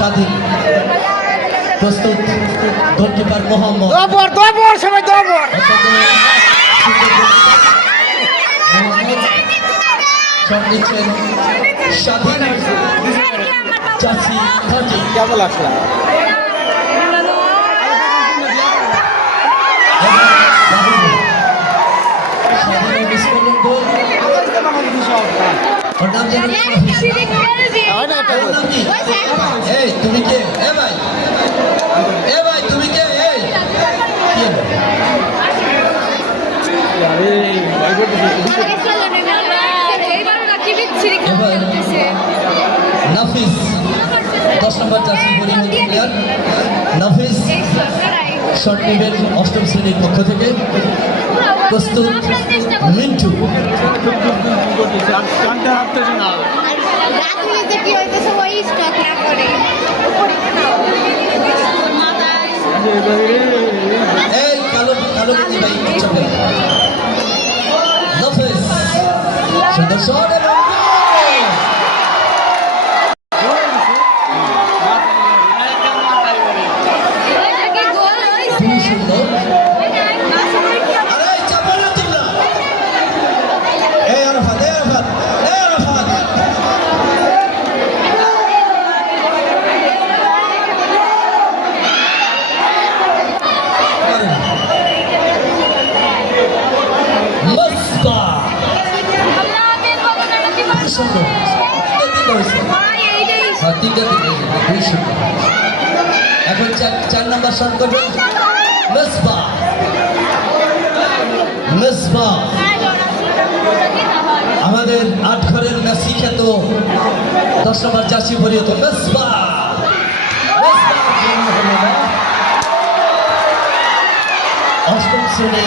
স্বাধীন প্রস্তুত গোলকিপার মোহাম্মদ দবর দবর সবাই দবর সব নিচ্ছেন স্বাধীন চাষি থার্টি কেমন লাগছে স্বাধীন মিস করলেন গোল ওর নাম জানেন হয় না নাফিস দশ নম্বর চাষি পরিবহন প্লেয়ার নাফিস শর্ট নিবেন অষ্টম শ্রেণির পক্ষ থেকে প্রস্তুত মিন্টু। কি সুন্দর শট সুন্দর হ্যাঁ তিনটা তিনটা সুন্দর এখন চার চার নম্বর শট করবেন মেসবা মেসবা আমাদের আট ঘরের মেসি খ্যাত দশ নম্বর চাষি মেসবা মেসবা। অষ্টম শ্রেণি